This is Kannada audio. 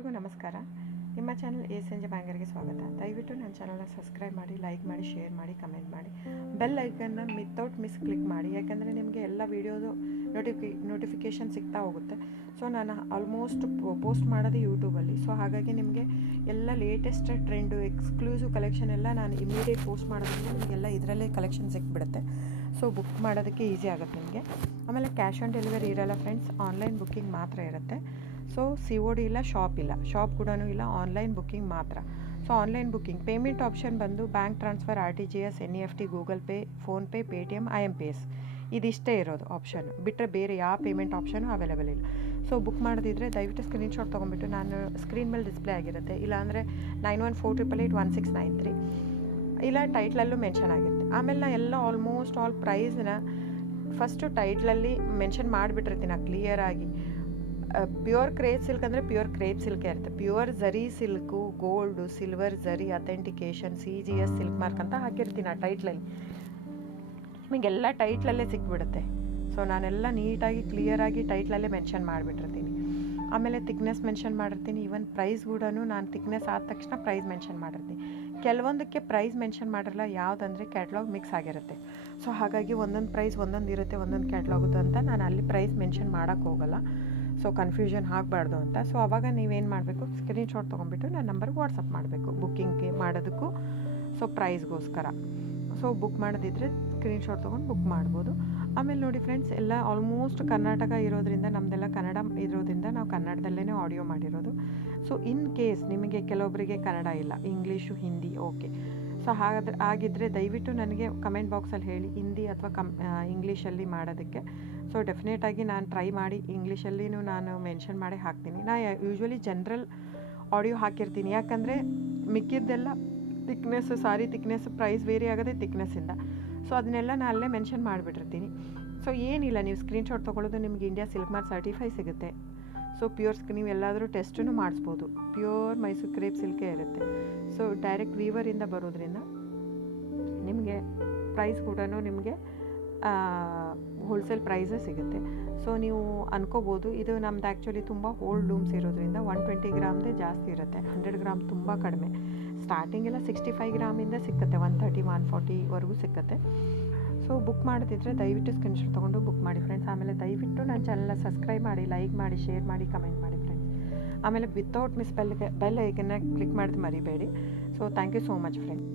ಎಲ್ಲರಿಗೂ ನಮಸ್ಕಾರ. ನಿಮ್ಮ ಚಾನಲ್ ASNJ ಬ್ಯಾಂಗರ್ಗೆ ಸ್ವಾಗತ. ದಯವಿಟ್ಟು ನನ್ನ ಚಾನಲ್ನ ಸಬ್ಸ್ಕ್ರೈಬ್ ಮಾಡಿ, ಲೈಕ್ ಮಾಡಿ, ಶೇರ್ ಮಾಡಿ, ಕಮೆಂಟ್ ಮಾಡಿ, ಬೆಲ್ ಐಕನ್ನ ವಿತೌಟ್ ಮಿಸ್ ಕ್ಲಿಕ್ ಮಾಡಿ. ಯಾಕೆಂದರೆ ನಿಮಗೆ ಎಲ್ಲ ವೀಡಿಯೋದು ನೋಟಿಫಿಕೇಷನ್ ಸಿಗ್ತಾ ಹೋಗುತ್ತೆ. ಸೊ ನಾನು ಆಲ್ಮೋಸ್ಟ್ ಪೋಸ್ಟ್ ಮಾಡೋದು ಯೂಟ್ಯೂಬಲ್ಲಿ. ಸೊ ಹಾಗಾಗಿ ನಿಮಗೆ ಎಲ್ಲ ಲೇಟೆಸ್ಟ್ ಟ್ರೆಂಡು, ಎಕ್ಸ್ಕ್ಲೂಸಿವ್ ಕಲೆಕ್ಷನ್ ಎಲ್ಲ ನಾನು ಇಮಿಡಿಯೇಟ್ ಪೋಸ್ಟ್ ಮಾಡೋದ್ರಿಂದ ನಿಮಗೆಲ್ಲ ಇದರಲ್ಲೇ ಕಲೆಕ್ಷನ್ ಸಿಕ್ಬಿಡುತ್ತೆ. ಸೊ ಬುಕ್ ಮಾಡೋದಕ್ಕೆ ಈಸಿ ಆಗುತ್ತೆ ನಿಮಗೆ. ಆಮೇಲೆ ಕ್ಯಾಶ್ ಆನ್ ಡೆಲಿವರಿ ಇರೋಲ್ಲ ಫ್ರೆಂಡ್ಸ್, ಆನ್ಲೈನ್ ಬುಕ್ಕಿಂಗ್ ಮಾತ್ರ ಇರುತ್ತೆ. ಸೊ COD ಇಲ್ಲ, ಶಾಪ್ ಕೂಡ ಇಲ್ಲ, ಆನ್ಲೈನ್ ಬುಕ್ಕಿಂಗ್ ಮಾತ್ರ. So online booking payment option ಬಂದು bank transfer, RTGS, NEFT, Google Pay, PhonePe, Paytm, IMPS ಇದಿಷ್ಟೇ ಇರೋದು ಆಪ್ಷನ್. ಬಿಟ್ಟರೆ ಬೇರೆ ಯಾವ ಪೇಮೆಂಟ್ ಆಪ್ಷನು ಅವೈಲೇಬಲ್ ಇಲ್ಲ. ಸೊ ಬುಕ್ ಮಾಡೋದಿದ್ರೆ ದಯವಿಟ್ಟು ಸ್ಕ್ರೀನ್ಶಾಟ್ ತೊಗೊಂಬಿಟ್ಟು ನಾನು ಸ್ಕ್ರೀನ್ ಮೇಲೆ ಡಿಸ್ಪ್ಲೇ ಆಗಿರುತ್ತೆ, ಇಲ್ಲಾಂದರೆ 9148881693 ಇಲ್ಲ ಟೈಟ್ಲಲ್ಲೂ ಮೆನ್ಷನ್ ಆಗಿರುತ್ತೆ. ಆಮೇಲೆ ನಾನು ಎಲ್ಲ ಆಲ್ಮೋಸ್ಟ್ ಆಲ್ ಪ್ರೈಸ್ನ ಫಸ್ಟು ಟೈಟ್ಲಲ್ಲಿ ಮೆನ್ಷನ್ ಮಾಡಿಬಿಟ್ಟಿರ್ತೀನಿ ಕ್ಲಿಯರಾಗಿ. ಪ್ಯೂರ್ ಕ್ರೇಪ್ ಸಿಲ್ಕ್ ಅಂದರೆ ಪ್ಯೂರ್ ಕ್ರೇಪ್ ಸಿಲ್ಕೇ ಇರುತ್ತೆ. ಪ್ಯೂರ್ ಝರಿ ಸಿಲ್ಕು, ಗೋಲ್ಡು, ಸಿಲ್ವರ್ ಝರಿ ಅಥೆಂಟಿಕೇಷನ್, CGS ಸಿಲ್ಕ್ ಮಾರ್ಕ್ ಅಂತ ಹಾಕಿರ್ತೀನಿ ಆ ಟೈಟ್ಲಲ್ಲಿ. ನಿಮಗೆಲ್ಲ ಟೈಟ್ಲಲ್ಲೇ ಸಿಕ್ಬಿಡುತ್ತೆ. ಸೊ ನಾನೆಲ್ಲ ನೀಟಾಗಿ ಕ್ಲಿಯರಾಗಿ ಟೈಟ್ಲಲ್ಲೇ ಮೆನ್ಷನ್ ಮಾಡಿಬಿಟ್ಟಿರ್ತೀನಿ. ಆಮೇಲೆ ತಿಕ್ನೆಸ್ ಮೆನ್ಷನ್ ಮಾಡಿರ್ತೀನಿ. ಈವನ್ ಪ್ರೈಸ್ ಕೂಡ ನಾನು ತಿಕ್ನೆಸ್ ಆದ ತಕ್ಷಣ ಪ್ರೈಸ್ ಮೆನ್ಷನ್ ಮಾಡಿರ್ತೀನಿ. ಕೆಲವೊಂದಕ್ಕೆ ಪ್ರೈಸ್ ಮೆನ್ಷನ್ ಮಾಡಿರಲ್ಲ, ಯಾವುದಂದರೆ ಕ್ಯಾಟ್ಲಾಗ್ ಮಿಕ್ಸ್ ಆಗಿರುತ್ತೆ. ಸೊ ಹಾಗಾಗಿ ಒಂದೊಂದು ಪ್ರೈಸ್ ಒಂದೊಂದು ಇರುತ್ತೆ, ಒಂದೊಂದು ಕ್ಯಾಟ್ಲಾಗುದು ಅಂತ ನಾನು ಅಲ್ಲಿ ಪ್ರೈಸ್ ಮೆನ್ಷನ್ ಮಾಡೋಕ್ಕೆ ಹೋಗಲ್ಲ. ಸೊ ಕನ್ಫ್ಯೂಷನ್ ಆಗಬಾರ್ದು ಅಂತ. ಸೊ ಆವಾಗ ನೀವೇನು ಮಾಡಬೇಕು, ಸ್ಕ್ರೀನ್ಶಾಟ್ ತೊಗೊಂಡ್ಬಿಟ್ಟು ನನ್ನ ನಂಬರ್ಗೆ ವಾಟ್ಸಪ್ ಮಾಡಬೇಕು ಬುಕ್ಕಿಂಗ್ಗೆ ಮಾಡೋದಕ್ಕೂ, ಸೊ ಪ್ರೈಸ್ಗೋಸ್ಕರ. ಸೊ ಬುಕ್ ಮಾಡೋದಿದ್ರೆ ಸ್ಕ್ರೀನ್ಶಾಟ್ ತೊಗೊಂಡು ಬುಕ್ ಮಾಡ್ಬೋದು. ಆಮೇಲೆ ನೋಡಿ ಫ್ರೆಂಡ್ಸ್, ಎಲ್ಲ ಆಲ್ಮೋಸ್ಟ್ ಕರ್ನಾಟಕ ಇರೋದ್ರಿಂದ, ನಮ್ಮದೆಲ್ಲ ಕನ್ನಡ ಇರೋದ್ರಿಂದ ನಾವು ಕನ್ನಡದಲ್ಲೇ ಆಡಿಯೋ ಮಾಡಿರೋದು. ಸೊ ಇನ್ ಕೇಸ್ ನಿಮಗೆ ಕೆಲವೊಬ್ಬರಿಗೆ ಕನ್ನಡ ಇಲ್ಲ, ಇಂಗ್ಲೀಷು, ಹಿಂದಿ, ಓಕೆ. ಸೊ ಆಗಿದ್ದರೆ ದಯವಿಟ್ಟು ನನಗೆ ಕಮೆಂಟ್ ಬಾಕ್ಸಲ್ಲಿ ಹೇಳಿ, ಹಿಂದಿ ಅಥವಾ ಇಂಗ್ಲೀಷಲ್ಲಿ ಮಾಡೋದಕ್ಕೆ. ಸೊ ಡೆಫಿನೆಟಾಗಿ ನಾನು ಟ್ರೈ ಮಾಡಿ ಇಂಗ್ಲೀಷಲ್ಲಿನೂ ನಾನು ಮೆನ್ಷನ್ ಮಾಡಿ ಹಾಕ್ತೀನಿ. ನಾನು ಯೂಶ್ವಲಿ ಜನರಲ್ ಆಡಿಯೋ ಹಾಕಿರ್ತೀನಿ, ಯಾಕಂದರೆ ಮಿಕ್ಕಿದ್ದೆಲ್ಲ ತಿಕ್ನೆಸ್ಸು, ಸಾರಿ ತಿಕ್ನೆಸ್ಸು ಪ್ರೈಸ್ ವೇರಿ ಆಗೋದೇ ತಿಕ್ನೆಸ್ಸಿಂದ. ಸೊ ಅದನ್ನೆಲ್ಲ ನಾನು ಅಲ್ಲೇ ಮೆನ್ಷನ್ ಮಾಡಿಬಿಟ್ಟಿರ್ತೀನಿ. ಸೊ ಏನಿಲ್ಲ, ನೀವು ಸ್ಕ್ರೀನ್ಶಾಟ್ ತೊಗೊಳ್ಳೋದು, ನಿಮಗೆ ಇಂಡಿಯಾ ಸಿಲ್ಕ್ ಮಾರ್ಕ್ ಸರ್ಟಿಫೈ ಸಿಗುತ್ತೆ. ಸೊ ನೀವು ಎಲ್ಲಾದರೂ ಟೆಸ್ಟೂ ಮಾಡಿಸ್ಬೋದು. ಪ್ಯೂರ್ ಮೈಸೂರು ಕ್ರೇಪ್ ಸಿಲ್ಕೇ ಇರುತ್ತೆ. ಸೊ ಡೈರೆಕ್ಟ್ ವೀವರಿಂದ ಬರೋದ್ರಿಂದ ನಿಮಗೆ ಪ್ರೈಸ್ ಕೂಡ ನಿಮಗೆ ಹೋಲ್ಸೇಲ್ ಪ್ರೈಸೇ ಸಿಗುತ್ತೆ. ಸೊ ನೀವು ಅನ್ಕೋಬೋದು, ಇದು ನಮ್ದು ಆ್ಯಕ್ಚುಲಿ ತುಂಬ ಓಲ್ಡ್ ಲೂಮ್ಸ್ ಇರೋದ್ರಿಂದ 120 ಗ್ರಾಮ್ದೇ ಜಾಸ್ತಿ ಇರುತ್ತೆ, 100 ಗ್ರಾಮ್ ತುಂಬ ಕಡಿಮೆ. ಸ್ಟಾರ್ಟಿಂಗೆಲ್ಲ 65 ಗ್ರಾಮಿಂದ ಸಿಕ್ಕತ್ತೆ, 130, 140ವರೆಗೂ ಸಿಕ್ಕತ್ತೆ. ಸೊ ಬುಕ್ ಮಾಡೋದಿದ್ರೆ ದಯವಿಟ್ಟು ಸ್ಕ್ರೀನ್ಶಾಟ್ ತೊಗೊಂಡು ಬುಕ್ ಮಾಡಿ ಫ್ರೆಂಡ್ಸ್. ಆಮೇಲೆ ದಯವಿಟ್ಟು ನನ್ನ ಚಾನಲ್ನ ಸಬ್ಸ್ಕ್ರೈಬ್ ಮಾಡಿ, ಲೈಕ್ ಮಾಡಿ, ಶೇರ್ ಮಾಡಿ, ಕಮೆಂಟ್ ಮಾಡಿ ಫ್ರೆಂಡ್ಸ್. ಆಮೇಲೆ ವಿತೌಟ್ ಮಿಸ್ ಬೆಲ್ ಐಕನ್ನ ಕ್ಲಿಕ್ ಮಾಡೋದು ಮರಿಬೇಡಿ. So thank you so much friends.